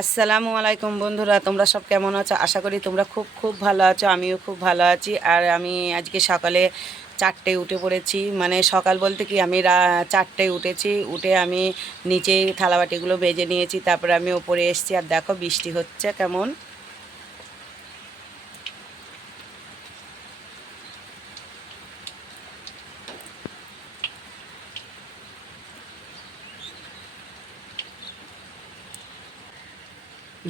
আসসালামু আলাইকুম বন্ধুরা, তোমরা সব কেমন আছো? আশা করি তোমরা খুব খুব ভালো আছো, আমিও খুব ভালো আছি। আর আমি আজকে সকালে চারটে উঠে পড়েছি। মানে সকাল বলতে কি, আমি চারটে উঠেছি, উঠে আমি নিচেই থালাবাটিগুলো বেজে নিয়েছি, তারপরে আমি ওপরে এসেছি। আর দেখো বৃষ্টি হচ্ছে কেমন।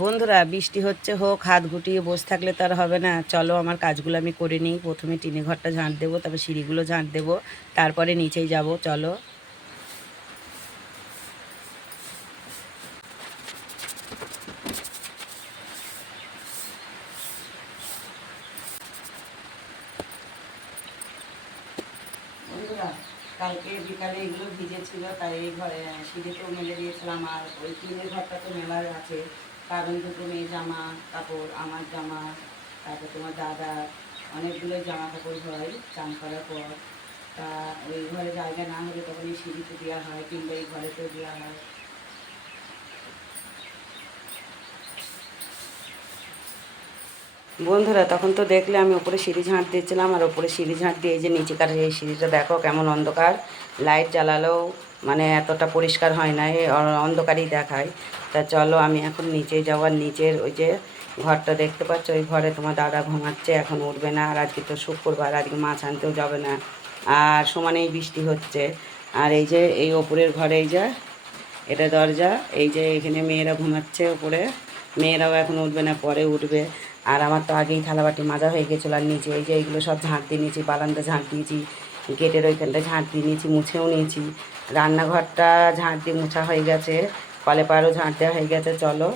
বন্ধুরা, বৃষ্টি হচ্ছে হোক, হাত গুটিয়ে বসে থাকলে তো আর হবে না। চলো আমার কাজগুলো আমি করে নিই। প্রথমে টিনে ঘরটা ঝাঁট দেবো, তারপর সিঁড়িগুলো ঝাঁট দেবো, তারপরে নিচেই যাব। চলো। কালকে বিকালে এগুলো ভিজেছিল, তাই এই ঘরে সিঁড়িতেও মেলে দিয়েছিলাম। আর ওই টিনের ঘরটা তো মেলা আছে। কারণ দুটো মেয়ে জামা কাপড় আমার জামা, তারপর তোমার দাদা, অনেকগুলো জামা কাপড় হয়, চান করার পর। তা ওই ঘরে জায়গা না হলে তখন এই সিঁড়িতে দেওয়া হয় কিংবা এই ঘরেতেও দেওয়া হয়। বন্ধুরা, তখন তো দেখলে আমি ওপরে সিঁড়ি ঝাঁট দিয়েছিলাম আর ওপরে সিঁড়ি ঝাঁট দিয়ে যে নিচেকার এই সিঁড়িটা, দেখো কেমন অন্ধকার। লাইট জ্বালালেও মানে এতটা পরিষ্কার হয় না অন্ধকারই দেখায়। তা চলো আমি এখন নিচে যাওয়ার নিচের ওই যে ঘরটা দেখতে পাচ্ছ, ওই ঘরে তোমার দাদা ঘুমাচ্ছে, এখন উঠবে না, আর আজকে তো শুক্রবার, আজকে মাছ আনতেও যাবে না। আর সমানেই বৃষ্টি হচ্ছে। আর এই যে, এই ওপরের ঘরে এই যে, এটা দরজা, এই যে এখানে মেয়েরা ঘুমাচ্ছে উপরে মেয়েরাও এখন উঠবে না, পরে উঠবে। আর আমার তো আগেই থালাবাটি মাজা হয়ে গেছিল, আর নিচে এই যে এইগুলো সব ঝাঁট দিয়ে নিয়েছি বারান্দা ঝাঁট দিয়েছি, গেটের ওইখানটা ঝাঁট দিয়ে নিয়েছি, মুছেও নিয়েছি। রান্নাঘরটা ঝাঁট দিয়ে মোছা হয়ে গেছে কলে পাড়ও ঝাঁট দেওয়া হয়ে গেছে চলো।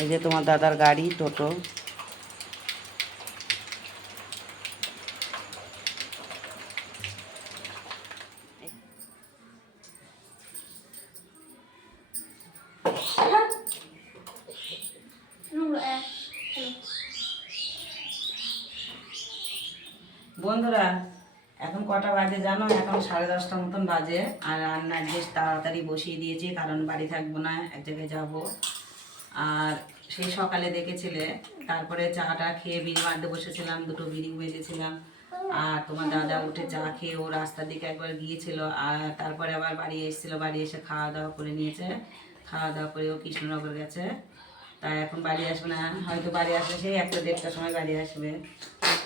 এই যে তোমার দাদার গাড়ি, টোটো। বন্ধুরা, এখন কটা বাজে জানো? এখন সাড়ে দশটা মতন বাজে। আর রান্নার বেশ তাড়াতাড়ি বসিয়ে দিয়েছি, কারণ বাড়ি থাকব না, এক জায়গায় যাব। আর সেই সকালে দেখেছিলে, তারপরে চাটা খেয়ে বিড়ি মারতে বসেছিলাম, দুটো বিড়ি বেজেছিলাম আর তোমার দাদা উঠে চা খেয়ে ও রাস্তার দিকে একবার গিয়েছিল, আর তারপরে আবার বাড়ি এসেছিল, বাড়ি এসে খাওয়া দাওয়া করে নিয়েছে। খাওয়া দাওয়া করে ও কৃষ্ণনগর গেছে। তাই এখন বাড়ি আসবে না, হয়তো বাড়ি আসবে, সেই একটা দেড়টার সময় বাড়ি আসবে।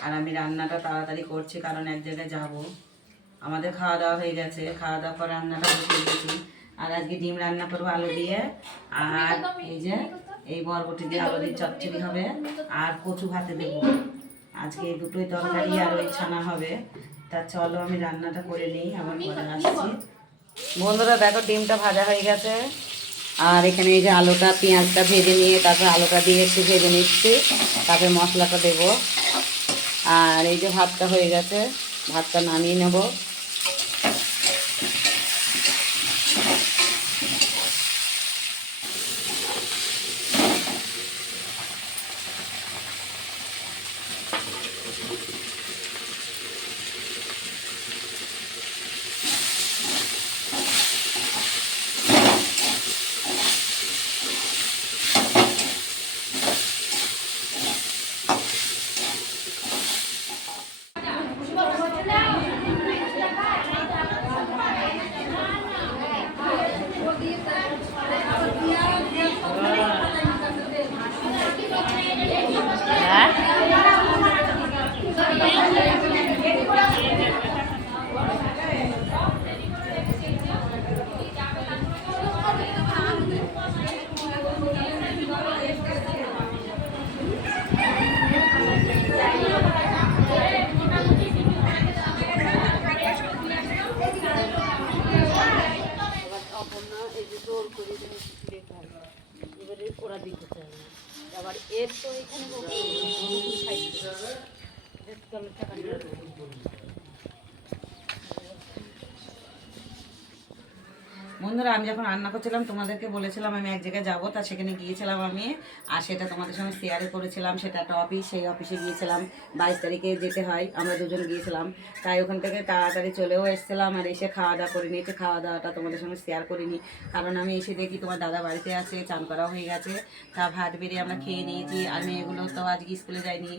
আর আমি রান্নাটা তাড়াতাড়ি করছি, কারণ এক জায়গায় যাব। আমাদের খাওয়া দাওয়া হয়ে গেছে, খাওয়া দাওয়া করে রান্নাটা বসিয়ে দিয়েছি। আর আজকে ডিম রান্না করব আলু দিয়ে। আর এই যে, এই বরবটি দিয়ে আলু দিয়ে চচ্চড়ি হবে। আর কচু ভাতে দেবো। আজকে এই দুটোই তরকারি আর ওই ছানা হবে। তা চলো আমি রান্নাটা করে নিই, আমার পরে আসছি। বন্ধুরা, দেখো ডিমটা ভাজা হয়ে গেছে। আর এখানে এই যে আলুটা, পেঁয়াজটা ভেজে নিয়ে তারপর আলুটা দিয়ে একটু ভেজে নিচ্ছি। তারপরে মশলাটা দেবো। আর এই যে ভাতটা হয়ে গেছে, ভাতটা নামিয়ে নেব। এবারে ওরা দিতে চায় না। আবার এর তো এখানে টাকা বন্ধুরা, আমি যখন রান্না করছিলাম, তোমাদেরকে বলেছিলাম আমি এক জায়গায় যাব, তা সেখানে গিয়েছিলাম আমি। আর সেটা তোমাদের সঙ্গে শেয়ারে করেছিলাম, সেটা একটা অফিস সেই অফিসে গিয়েছিলাম। বাইশ তারিখে যেতে হয়, আমরা দুজন গিয়েছিলাম। তাই ওখান থেকে তাড়াতাড়ি চলেও এসেছিলাম আর এসে খাওয়া দাওয়া করে নিয়েছে। খাওয়া দাওয়াটা তোমাদের সঙ্গে শেয়ার করিনি, কারণ আমি এসে দেখি তোমার দাদা বাড়িতে আছে, চান করা হয়ে গেছে। তা ভাত বেরিয়ে আমরা খেয়ে নিয়েছি, আর মেয়েগুলো তো আজকে স্কুলে যায়নি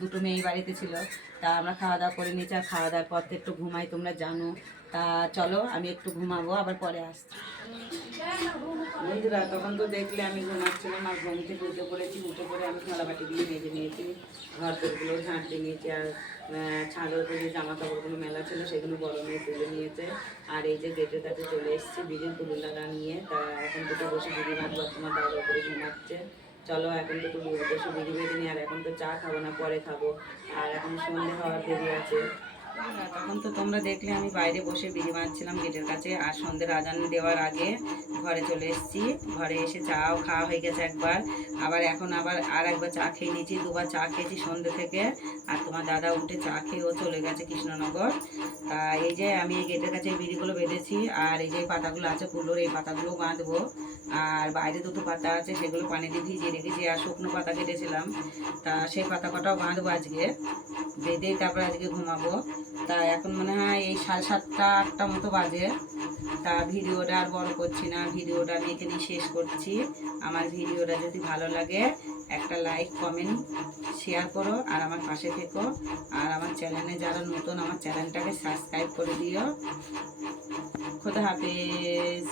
দুটো মেয়ে বাড়িতে ছিল। তা আমরা খাওয়া দাওয়া করে নিয়েছি আর খাওয়া দাওয়ার পর তো একটু ঘুমাই, তোমরা জানো। তা চলো, আমি একটু ঘুমাবো, আবার পরে আসছি। বন্ধুরা, তখন তো দেখলে আমি ঘুমাচ্ছিলাম আর ঘুম থেকে উঠে পড়েছি, উঠে পড়ে আমি দিয়ে মেজে নিয়েছি ঘর তোরগুলো ঝাঁটতে নিয়েছি আর ছাদের উপরে যে জামা কাপড়গুলো মেলা ছিল, সেগুলো বড় মেয়ে তুলে নিয়েছে। আর এই যে গেটের কাছে চলে এসেছি বিজয় তুলে লাগা নিয়ে। তা এখন দুটো বসে দিদি মাছ বর্তমান দাদার উপরে ঘুমাচ্ছে। চলো, এখন তো তুমি বসে বেঁধে নিই আর এখন তো চা খাব না, পরে খাব। আর এখন সন্ধে হওয়ার দেরি আছে। তখন তো তোমরা দেখলে, আমি বাইরে বসে বিড়ি মারছিলাম গেটের কাছে। আর সন্ধ্যের আজান দেওয়ার আগে ঘরে চলে এসেছি। ঘরে এসে চাও খাওয়া হয়ে গেছে একবার। আবার এখন আবার আর একবার চা খেয়ে নিয়েছি, দুবার চা খেয়েছি সন্ধ্যে থেকে। আর তোমার দাদা উঠে চা খেয়েও চলে গেছে কৃষ্ণনগর। তা এই যে আমি এই গেটের কাছে বিড়িগুলো বেঁধেছি, আর এই যে পাতাগুলো আছে কুলোর, এই পাতাগুলো বাঁধবো। আর বাইরে দুটো পাতা আছে, সেগুলো পানি দিয়ে ভিজিয়ে রেখেছি, আর শুকনো পাতা কেটেছিলাম। তা সেই পাতা কটাও বাঁধবো আজকে। বেঁধেই তারপরে আজকে ঘুমাবো। তা এখন মনে হয় এই সাড়ে সাতটা, আটটা মতো বাজে। তা ভিডিওটা আর বড় করছি না, ভিডিওটা আমি এখানেই শেষ করছি। আমার ভিডিওটা যদি ভালো লাগে, একটা লাইক, কমেন্ট, শেয়ার করো আর আমার পাশে থেকো। আর আমার চ্যানেলে যারা নতুন, আমার চ্যানেলটাকে সাবস্ক্রাইব করে দিও। খোদা হাফেজ।